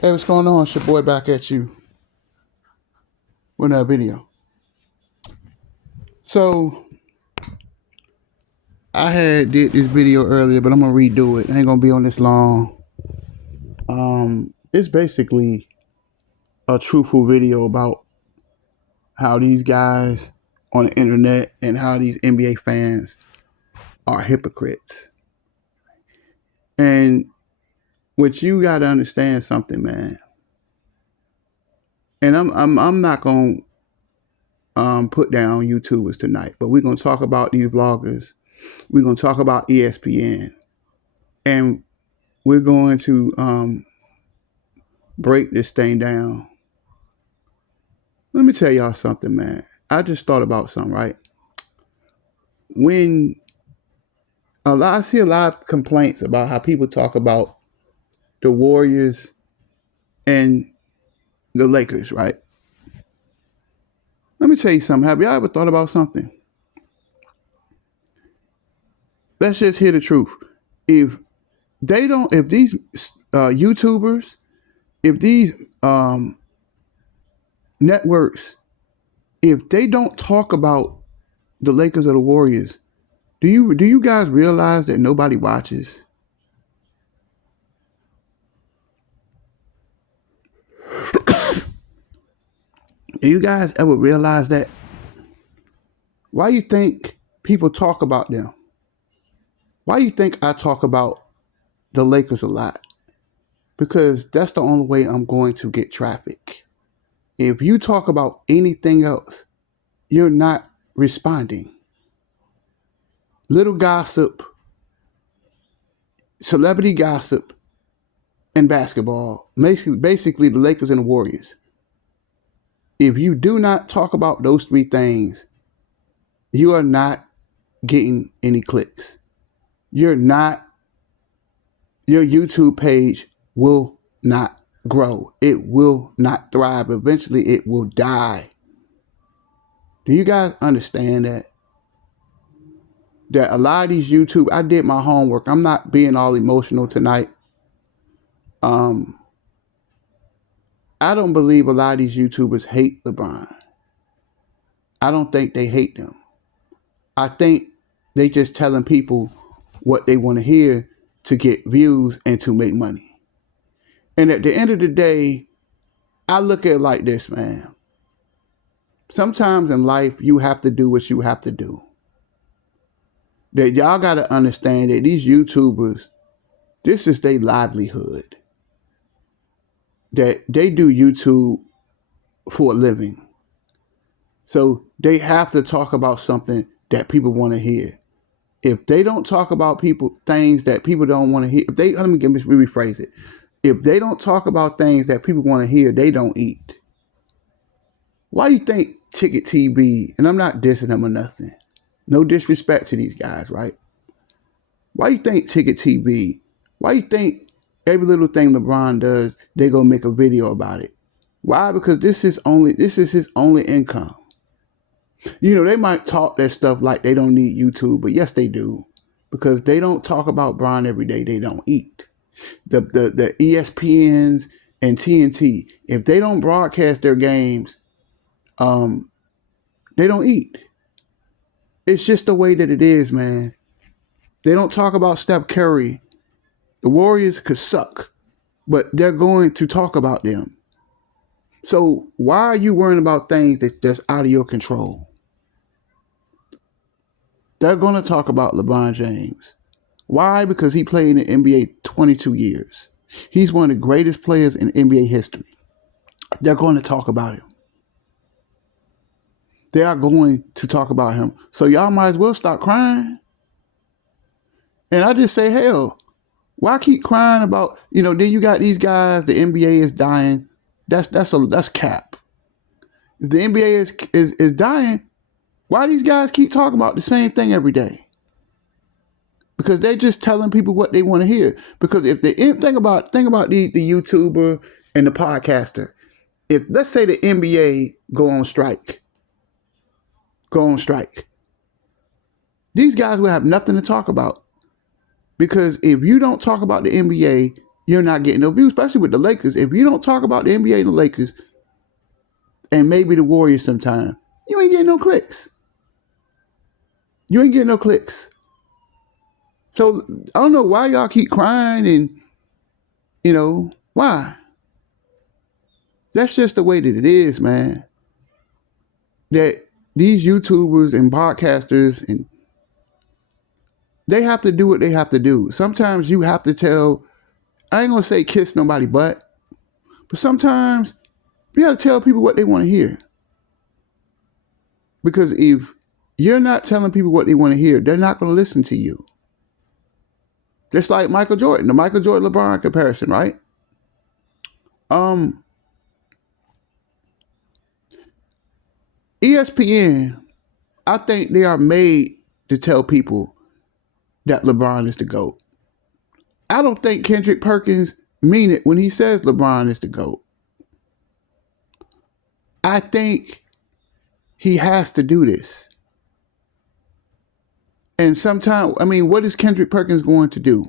Hey, what's going on? It's your boy back at you with another video. So I had did this video earlier, but I'm gonna redo it. I ain't gonna be on this long. It's basically a truthful video about how these guys on the internet and how these NBA fans are hypocrites. And what you gotta understand something, man. And I'm not gonna put down YouTubers tonight, but we're gonna talk about these bloggers. We're gonna talk about ESPN, and we're going to break this thing down. Let me tell y'all something, man. I just thought about something, right? When I see a lot of complaints about how people talk about the Warriors and the Lakers, right? Let me tell you something. Have y'all ever thought about something? Let's just hear the truth. If if these YouTubers, if these networks, if they don't talk about the Lakers or the Warriors, do you guys realize that nobody watches? Do you guys ever realize that? Why you think people talk about them? Why you think I talk about the Lakers a lot? Because that's the only way I'm going to get traffic. If you talk about anything else, you're not responding. Little gossip, celebrity gossip, and basketball. Basically the Lakers and the Warriors. If you do not talk about those three things, you are not getting any clicks. You're not, your YouTube page will not grow. It will not thrive. Eventually, it will die. Do you guys understand that? That a lot of these YouTube, I did my homework. I'm not being all emotional tonight. I don't believe a lot of these YouTubers hate LeBron. I don't think they hate them. I think they just telling people what they want to hear to get views and to make money. And at the end of the day, I look at it like this, man. Sometimes in life, you have to do what you have to do. That y'all got to understand that these YouTubers, this is their livelihood. That they do YouTube for a living. So they have to talk about something that people want to hear. If they don't talk about things that people don't want to hear, let me rephrase it. If they don't talk about things that people want to hear, they don't eat. Why you think Ticket TV, and I'm not dissing them or nothing, no disrespect to these guys, right? Why you think Ticket TV, why you think every little thing LeBron does, they gonna make a video about it? Why? Because this is his only income. You know, they might talk that stuff like they don't need YouTube, but yes, they do. Because they don't talk about Bron every day, they don't eat. The ESPNs and TNT, if they don't broadcast their games, they don't eat. It's just the way that it is, man. They don't talk about Steph Curry. The Warriors could suck, but they're going to talk about them. So why are you worrying about things that's out of your control? They're going to talk about LeBron James. Why? Because he played in the NBA 22 years. He's one of the greatest players in NBA history. They're going to talk about him. They are going to talk about him. So y'all might as well stop crying. And I just say, hell, why keep crying about, then you got these guys, the NBA is dying. That's cap. If the NBA is dying, why these guys keep talking about the same thing every day? Because they're just telling people what they want to hear. Because if they think about the YouTuber and the podcaster, if let's say the NBA go on strike, these guys will have nothing to talk about. Because if you don't talk about the NBA, you're not getting no views, especially with the Lakers. If you don't talk about the NBA and the Lakers, and maybe the Warriors sometime, you ain't getting no clicks. You ain't getting no clicks. So I don't know why y'all keep crying and, why? That's just the way that it is, man. That these YouTubers and podcasters, and they have to do what they have to do. Sometimes you have to tell, I ain't gonna say kiss nobody butt, but sometimes you gotta tell people what they want to hear. Because if you're not telling people what they want to hear, they're not gonna listen to you. Just like Michael Jordan, the Michael Jordan LeBron comparison, right? ESPN, I think they are made to tell people that LeBron is the GOAT. I don't think Kendrick Perkins mean it when he says LeBron is the GOAT. I think he has to do this. And sometimes, what is Kendrick Perkins going to do?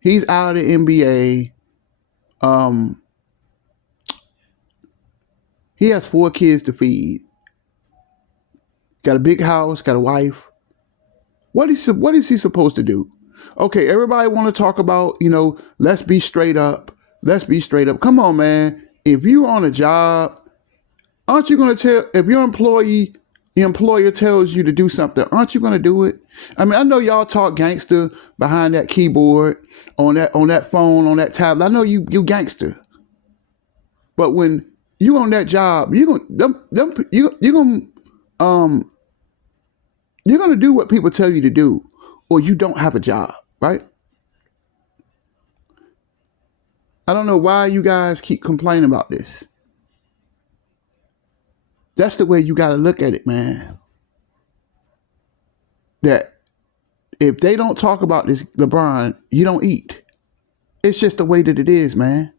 He's out of the NBA. He has 4 kids to feed. Got a big house, got a wife. What is he supposed to do? Okay, everybody want to talk about, let's be straight up. Let's be straight up. Come on, man. If you're on a job, aren't you going to tell, if your employer tells you to do something, aren't you going to do it? I know y'all talk gangster behind that keyboard, on that phone, on that tablet. I know you gangster. But when you on that job, you're gonna do what people tell you to do, or you don't have a job, right? I don't know why you guys keep complaining about this. That's the way you gotta look at it, man. That if they don't talk about this LeBron, you don't eat. It's just the way that it is, man.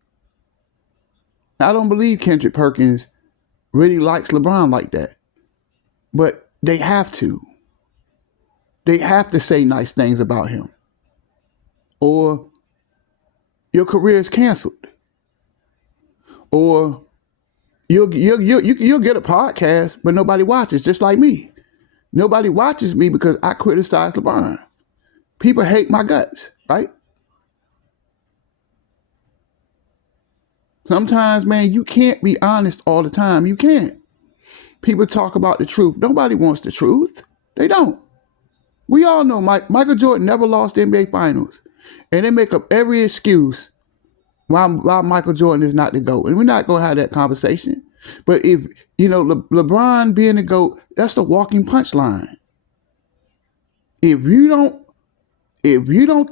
I don't believe Kendrick Perkins really likes LeBron like that. But they have to. They have to say nice things about him, or your career is canceled, or you'll get a podcast, but nobody watches. Just like me, nobody watches me because I criticize LeBron. People hate my guts, right? Sometimes, man, you can't be honest all the time. You can't. People talk about the truth. Nobody wants the truth. They don't. We all know Michael Jordan never lost the NBA Finals. And they make up every excuse why Michael Jordan is not the GOAT. And we're not going to have that conversation. But if, LeBron being the GOAT, that's the walking punchline. If you don't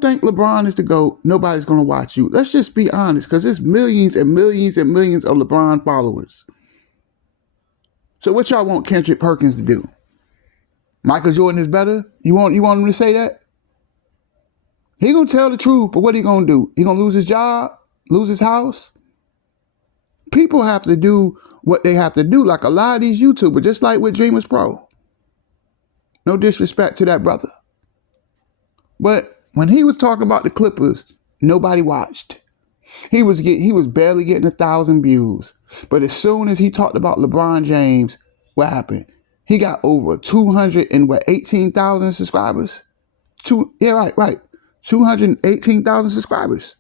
think LeBron is the GOAT, nobody's going to watch you. Let's just be honest, because there's millions and millions and millions of LeBron followers. So what y'all want Kendrick Perkins to do? Michael Jordan is better? You want him to say that? He gonna tell the truth, but what he gonna do? He gonna lose his job? Lose his house? People have to do what they have to do, like a lot of these YouTubers, just like with Dreamers Pro. No disrespect to that brother. But when he was talking about the Clippers, nobody watched. He was barely getting 1,000 views. But as soon as he talked about LeBron James, what happened? He got over 18,000 subscribers. Right. 218,000 subscribers.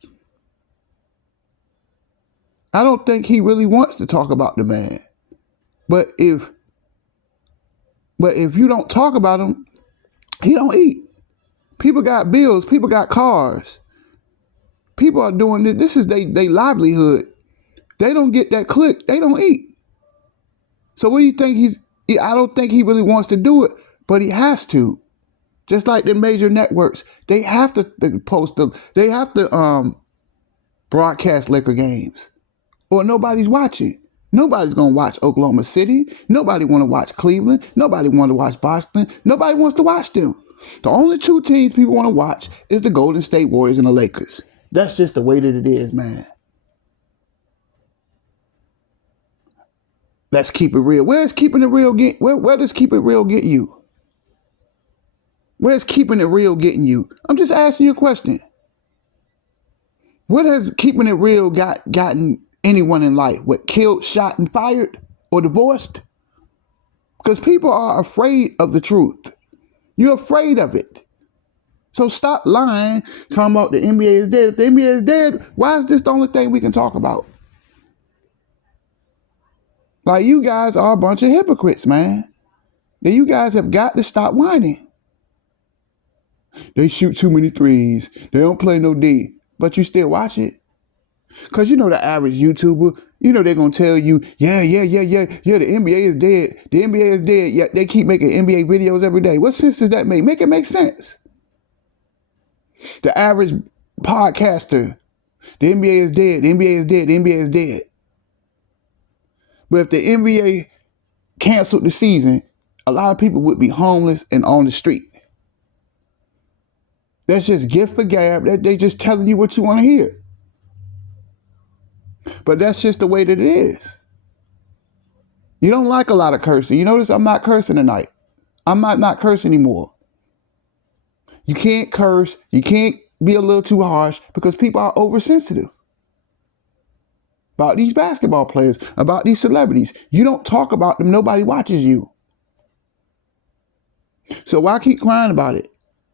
I don't think he really wants to talk about the man. But if you don't talk about him, he don't eat. People got bills. People got cars. People are doing this. This is their livelihood. They don't get that click. They don't eat. So what do you think I don't think he really wants to do it, but he has to. Just like the major networks, they have to broadcast Laker games, or nobody's watching. Nobody's gonna watch Oklahoma City. Nobody want to watch Cleveland. Nobody want to watch Boston. Nobody wants to watch them. The only 2 teams people want to watch is the Golden State Warriors and the Lakers. That's just the way that it is, man. Let's keep it real. Where's keeping it real get? Where does keep it real get you? Where's keeping it real getting you? I'm just asking you a question. What has keeping it real gotten anyone in life? What, killed, shot, and fired, or divorced? Because people are afraid of the truth. You're afraid of it. So stop lying, talking about the NBA is dead. If the NBA is dead, why is this the only thing we can talk about? Like, you guys are a bunch of hypocrites, man. That you guys have got to stop whining. They shoot too many threes. They don't play no D. But you still watch it. Because you know the average YouTuber, you know they're going to tell you, yeah, the NBA is dead. The NBA is dead. Yet they keep making NBA videos every day. What sense does that make? Make it make sense. The average podcaster, the NBA is dead. The NBA is dead. The NBA is dead. But if the NBA canceled the season, a lot of people would be homeless and on the street. That's just gift for gab. They just telling you what you want to hear. But that's just the way that it is. You don't like a lot of cursing. You notice I'm not cursing tonight. I'm not cursing anymore. You can't curse. You can't be a little too harsh because people are oversensitive about these basketball players, about these celebrities. You don't talk about them. Nobody watches you. So why keep crying about it?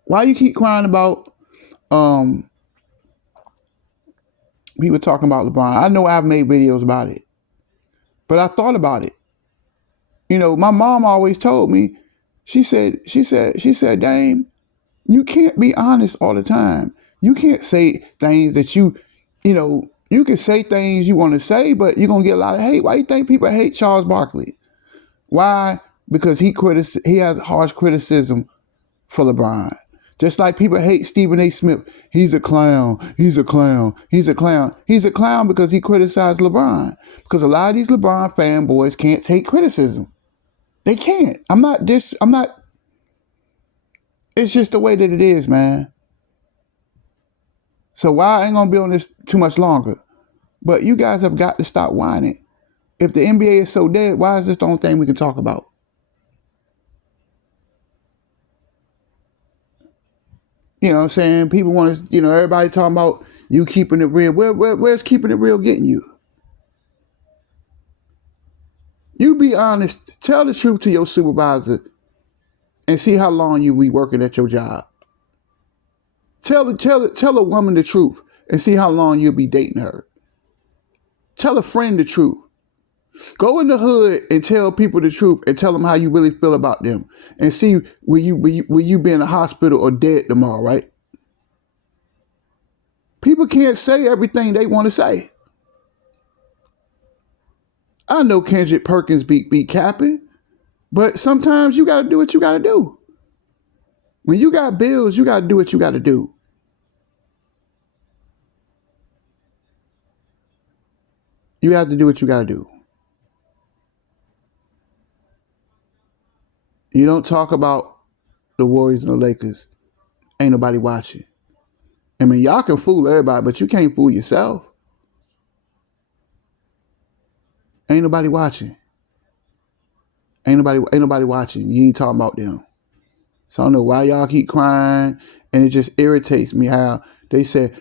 Why you keep crying about people talking about LeBron? I know I've made videos about it, but I thought about it. You know, my mom always told me, she said, Dame, you can't be honest all the time. You can't say things that you can say things you want to say, but you're going to get a lot of hate. Why do you think people hate Charles Barkley? Why? Because he has harsh criticism for LeBron. Just like people hate Stephen A. Smith. He's a clown. He's a clown. He's a clown. He's a clown because he criticized LeBron. Because a lot of these LeBron fanboys can't take criticism. They can't. It's just the way that it is, man. So I ain't going to be on this too much longer. But you guys have got to stop whining. If the NBA is so dead, why is this the only thing we can talk about? You know what I'm saying? People want to, everybody talking about you keeping it real. Where's keeping it real getting you? You be honest. Tell the truth to your supervisor and see how long you be working at your job. Tell a woman the truth and see how long you'll be dating her. Tell a friend the truth. Go in the hood and tell people the truth and tell them how you really feel about them and see will you be in a hospital or dead tomorrow, right? People can't say everything they want to say. I know Kendrick Perkins be capping, but sometimes you got to do what you got to do. When you got bills, you got to do what you got to do. You have to do what you got to do. You don't talk about the Warriors and the Lakers. Ain't nobody watching. I mean, y'all can fool everybody, but you can't fool yourself. Ain't nobody watching. Ain't nobody watching. You ain't talking about them. So I don't know why y'all keep crying, and it just irritates me how they say,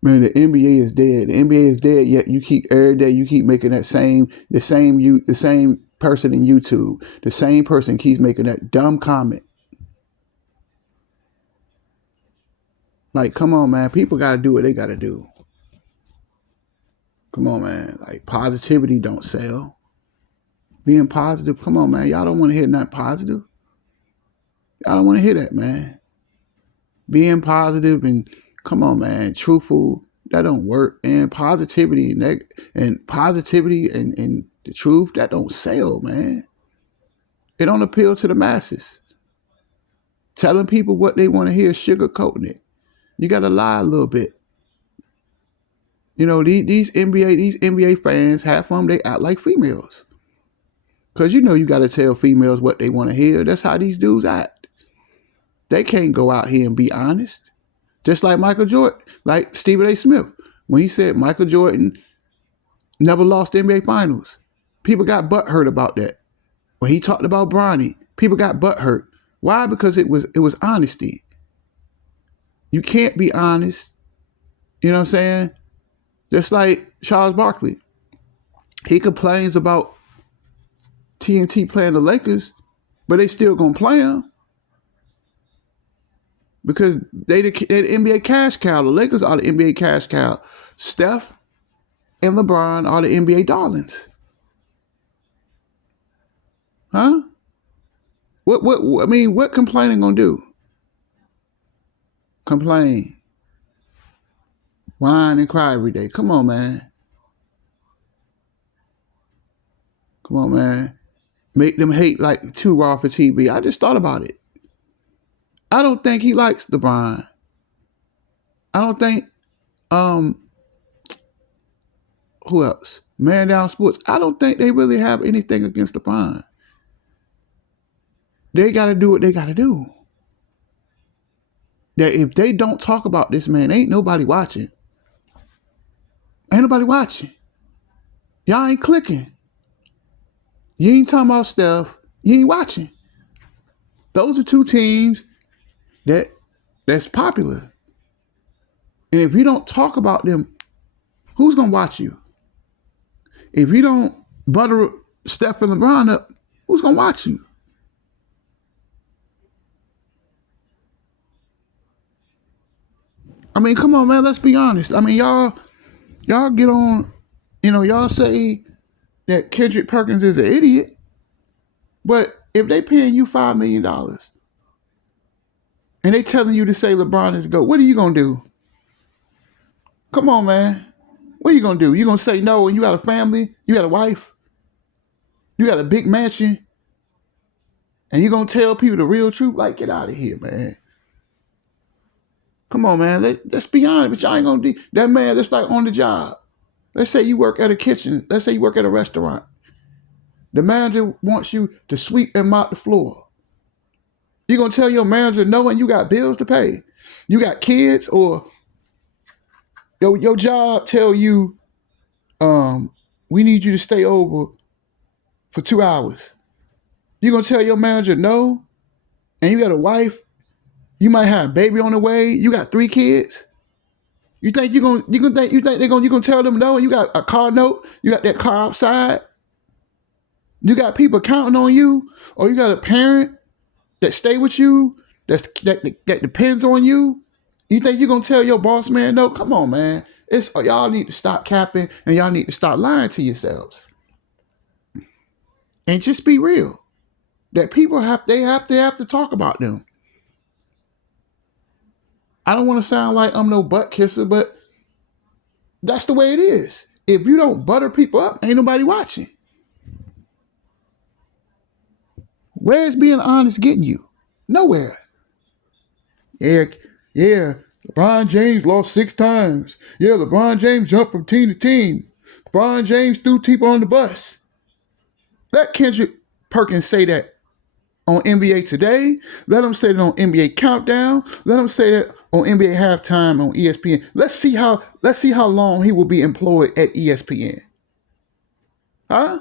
man, the NBA is dead. The NBA is dead, yet you keep every day you keep making the same person in YouTube. The same person keeps making that dumb comment. Like, come on, man. People gotta do what they gotta do. Come on, man. Like, positivity don't sell. Being positive, come on, man. Y'all don't want to hear nothing positive. Y'all don't want to hear that, man. Being positive and come on, man, truthful, that don't work. And positivity and the truth, that don't sell, man. It don't appeal to the masses. Telling people what they want to hear, sugarcoating it. You gotta lie a little bit. You know, these NBA fans, half of them, they act like females. Cause you know you gotta tell females what they want to hear. That's how these dudes act. They can't go out here and be honest. Just like Michael Jordan, like Stephen A. Smith, when he said Michael Jordan never lost the NBA Finals. People got butthurt about that. When he talked about Bronny, people got butthurt. Why? Because it was honesty. You can't be honest. You know what I'm saying? Just like Charles Barkley. He complains about TNT playing the Lakers, but they still gonna play him because they the NBA cash cow. The Lakers are the NBA cash cow. Steph and LeBron are the NBA darlings. Huh? What I mean, what complaining gonna do? Complain. Whine and cry every day. Come on, man. Come on, man. Make them hate like too raw for TV. I just thought about it. I don't think he likes LeBron. I don't think who else? Man Down Sports. I don't think they really have anything against LeBron. They gotta do what they gotta do. That if they don't talk about this man, ain't nobody watching. Ain't nobody watching. Y'all ain't clicking. You ain't talking about Steph. You ain't watching. Those are two teams that's popular. And if you don't talk about them, who's gonna watch you? If you don't butter Steph and LeBron up, who's gonna watch you? I mean, come on, man. Let's be honest. I mean, y'all get on. Y'all say that Kendrick Perkins is an idiot, but if they paying you $5 million and they telling you to say LeBron is the GOAT, what are you gonna do? Come on, man. What are you gonna do? You gonna say no and you got a family, you got a wife, you got a big mansion, and you gonna tell people the real truth? Like, get out of here, man. Come on, man. Let's be honest, but y'all ain't gonna do that, man. That's like on the job. Let's say you work at a kitchen. Let's say you work at a restaurant. The manager wants you to sweep and mop the floor. You gonna tell your manager no and you got bills to pay? You got kids, or your job tell you, we need you to stay over for 2 hours. You gonna tell your manager no, and you got a wife, you might have a baby on the way, you got 3 kids. You think they're gonna tell them no, and you got a car note, you got that car outside, you got people counting on you, or you got a parent that stay with you that depends on you. You think you're gonna tell your boss man no? Come on, man. Y'all need to stop capping and y'all need to stop lying to yourselves. And just be real. That people have to talk about them. I don't want to sound like I'm no butt kisser, but that's the way it is. If you don't butter people up, ain't nobody watching. Where's being honest getting you? Nowhere. Yeah. LeBron James lost 6 times. Yeah, LeBron James jumped from team to team. LeBron James threw people on the bus. Let Kendrick Perkins say that on NBA Today. Let him say it on NBA Countdown. Let him say that on NBA Halftime on ESPN. Let's see how long he will be employed at ESPN. Huh?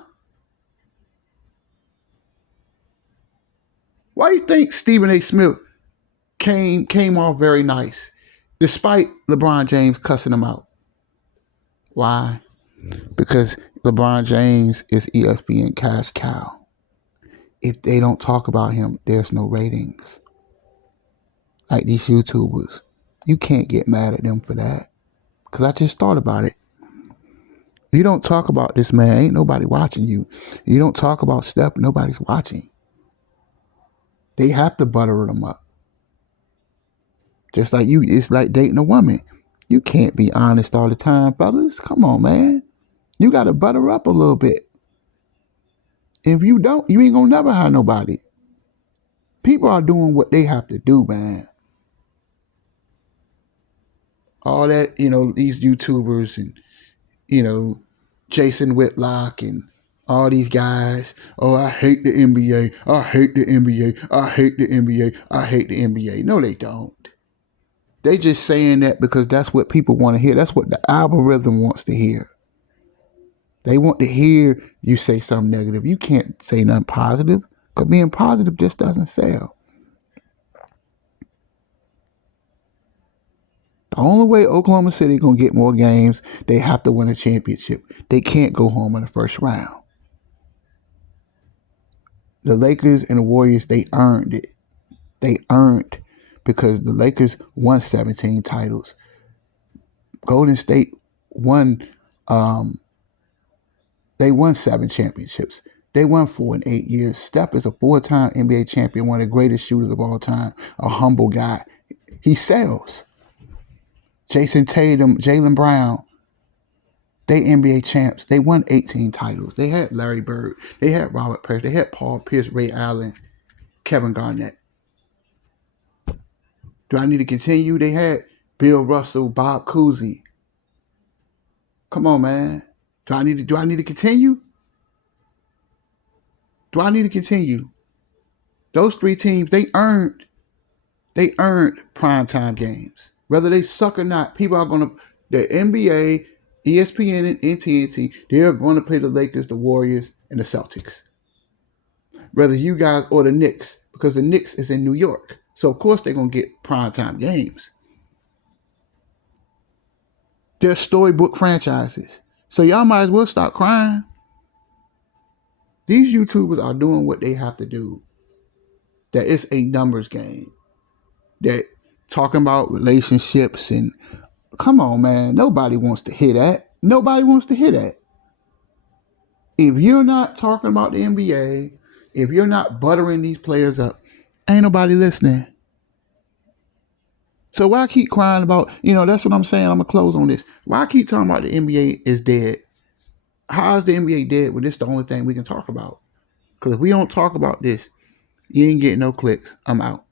Why do you think Stephen A. Smith came off very nice, despite LeBron James cussing him out? Why? Because LeBron James is ESPN cash cow. If they don't talk about him, there's no ratings. Like these YouTubers, you can't get mad at them for that. Because I just thought about it. You don't talk about this man, ain't nobody watching you. You don't talk about Steph, nobody's watching. They have to butter them up. Just like it's like dating a woman. You can't be honest all the time, fellas. Come on, man. You got to butter up a little bit. If you don't, you ain't gonna never have nobody. People are doing what they have to do, man. All that, these YouTubers and, Jason Whitlock and all these guys. Oh, I hate the NBA. I hate the NBA. I hate the NBA. I hate the NBA. No, they don't. They just saying that because that's what people want to hear. That's what the algorithm wants to hear. They want to hear you say something negative. You can't say nothing positive because being positive just doesn't sell. The only way Oklahoma City gonna get more games, they have to win a championship. They can't go home in the first round. The Lakers and the Warriors, they earned it. They earned because the Lakers won 17 titles. Golden State won. They won 7 championships. They won 4 in 8 years. Steph is a 4-time NBA champion, one of the greatest shooters of all time. A humble guy. He sells. Jason Tatum, Jaylen Brown, they NBA champs. They won 18 titles. They had Larry Bird. They had Robert Parrish. They had Paul Pierce, Ray Allen, Kevin Garnett. Do I need to continue? They had Bill Russell, Bob Cousy. Come on, man. Do I need to continue? Do I need to continue? Those 3 teams, they earned primetime games. Whether they suck or not, people are gonna the NBA, ESPN, and TNT, they're going to play the Lakers, the Warriors, and the Celtics. Whether you guys or the Knicks, because the Knicks is in New York. So of course they're gonna get primetime games. They're storybook franchises. So y'all might as well stop crying. These YouTubers are doing what they have to do. That it's a numbers game. That talking about relationships and come on, man. Nobody wants to hear that. Nobody wants to hear that. If you're not talking about the NBA, if you're not buttering these players up, ain't nobody listening. So why keep crying about, that's what I'm saying. I'm going to close on this. Why keep talking about the NBA is dead? How is the NBA dead when this is the only thing we can talk about? Because if we don't talk about this, you ain't getting no clicks. I'm out.